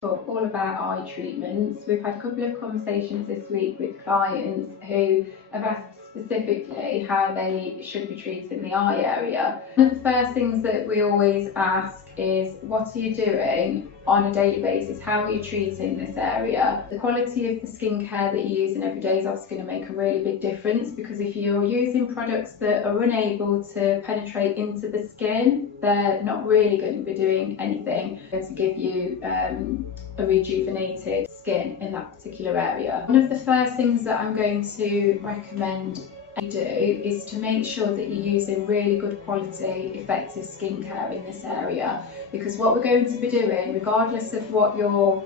For all of our eye treatments. We've had a couple of conversations this week with clients who have asked specifically how they should be treating the eye area. One of the first things that we always ask is, what are you doing on a daily basis? How are you treating this area? The quality of the skincare that you use in every day is obviously going to make a really big difference, because if you're using products that are unable to penetrate into the skin, they're not really going to be doing anything to give you a rejuvenated skin in that particular area. One of the first things that I'm going to recommend you do is to make sure that you're using really good quality, effective skincare in this area, because what we're going to be doing, regardless of what your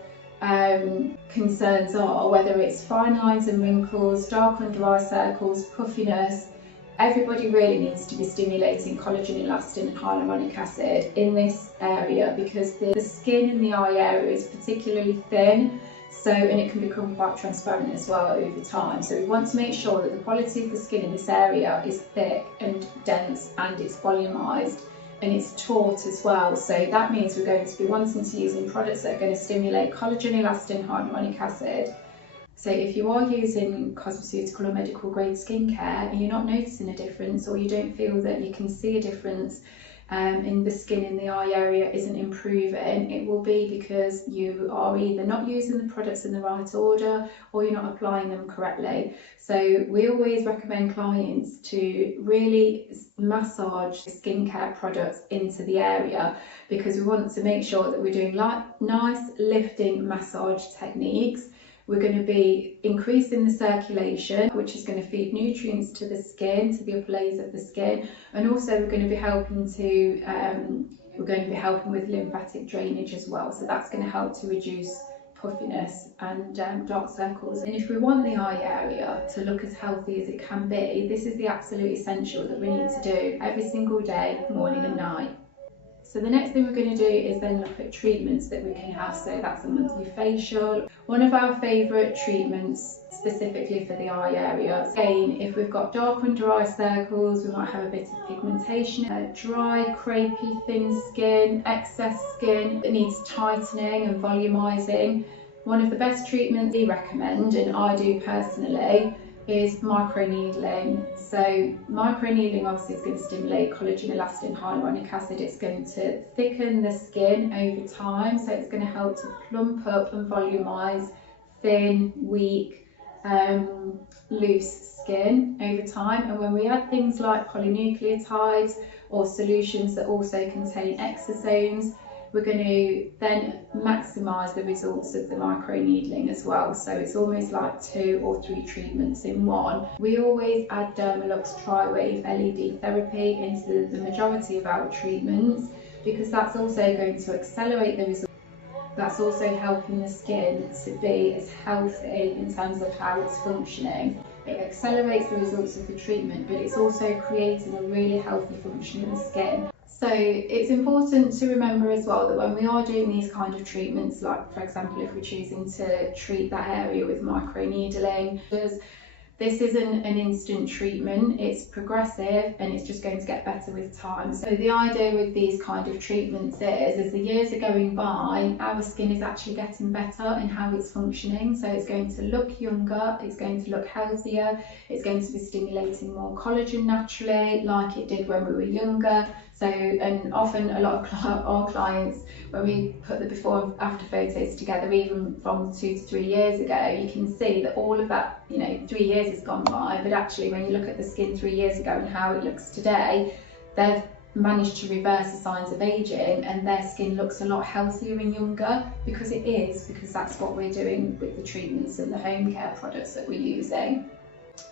concerns are, whether it's fine lines and wrinkles, dark under eye circles, puffiness, everybody really needs to be stimulating collagen, elastin and hyaluronic acid in this area, because the skin in the eye area is particularly thin, and it can become quite transparent as well over time. So we want to make sure that the quality of the skin in this area is thick and dense, and it's volumized and it's taut as well. So that means we're going to be wanting to use products that are going to stimulate collagen, elastin, hyaluronic acid. So if you are using cosmeceutical or medical grade skincare and you're not noticing a difference, or you don't feel that you can see a difference in the skin in the eye area isn't improving, it will be because you are either not using the products in the right order or you're not applying them correctly. So we always recommend clients to really massage skincare products into the area, because we want to make sure that we're doing nice lifting massage techniques. We're going to be increasing the circulation, which is going to feed nutrients to the skin, to the upper layers of the skin, and also we're going to be helping with lymphatic drainage as well. So that's going to help to reduce puffiness and dark circles. And if we want the eye area to look as healthy as it can be, this is the absolute essential that we need to do every single day, morning and night. So the next thing we're going to do is then look at treatments that we can have. So that's a monthly facial. One of our favourite treatments specifically for the eye area. Again, if we've got dark under eye circles, we might have a bit of pigmentation, dry, crepey, thin skin, excess skin that needs tightening and volumizing. One of the best treatments we recommend, and I do personally, is microneedling. So microneedling obviously is going to stimulate collagen, elastin, hyaluronic acid. It's going to thicken the skin over time, so it's going to help to plump up and volumize thin, weak, loose skin over time. And when we add things like polynucleotides or solutions that also contain exosomes, we're going to then maximise the results of the microneedling as well. So it's almost like 2 or 3 treatments in one. We always add Dermalux Tri-Wave LED therapy into the majority of our treatments, because that's also going to accelerate the results. That's also helping the skin to be as healthy in terms of how it's functioning. It accelerates the results of the treatment, but it's also creating a really healthy functioning skin. So it's important to remember as well that when we are doing these kind of treatments, like for example if we're choosing to treat that area with microneedling, this isn't an instant treatment, it's progressive and it's just going to get better with time. So the idea with these kind of treatments is, as the years are going by, our skin is actually getting better in how it's functioning. So it's going to look younger, it's going to look healthier, it's going to be stimulating more collagen naturally like it did when we were younger. So, and often a lot of our clients, when we put the before and after photos together, even from 2 to 3 years ago, you can see that all of that, 3 years has gone by, but actually when you look at the skin 3 years ago and how it looks today, they've managed to reverse the signs of aging and their skin looks a lot healthier and younger, because that's what we're doing with the treatments and the home care products that we're using.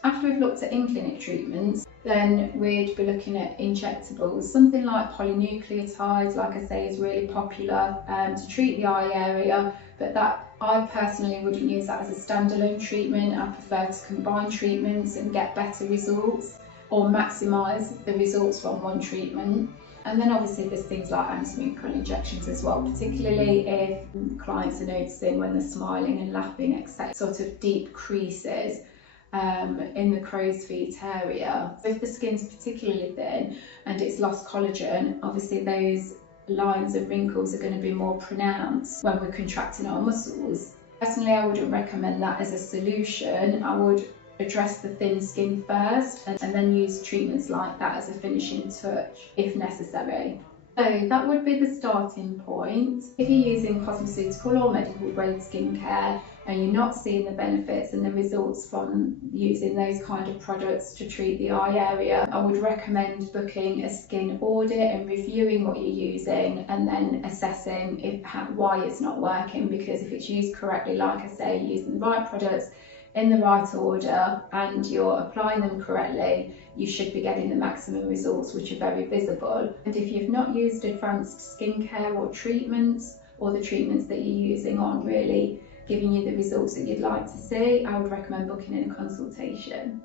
After we've looked at in-clinic treatments, then we'd be looking at injectables. Something like polynucleotides, like I say, is really popular to treat the eye area, but that I personally wouldn't use that as a standalone treatment. I prefer to combine treatments and get better results, or maximise the results from one treatment. And then obviously there's things like anti-wrinkle injections as well, particularly if clients are noticing when they're smiling and laughing, etc., sort of deep creases in the crow's feet area. So if the skin's particularly thin and it's lost collagen, obviously those lines and wrinkles are going to be more pronounced when we're contracting our muscles. Personally, I wouldn't recommend that as a solution. I would address the thin skin first and then use treatments like that as a finishing touch if necessary. So that would be the starting point. If you're using cosmeceutical or medical grade skincare and you're not seeing the benefits and the results from using those kind of products to treat the eye area, I would recommend booking a skin audit and reviewing what you're using and then assessing why it's not working, because if it's used correctly, like I say, using the right products in the right order and you're applying them correctly, you should be getting the maximum results, which are very visible. And if you've not used advanced skincare or treatments, or the treatments that you're using aren't really giving you the results that you'd like to see, I would recommend booking in a consultation.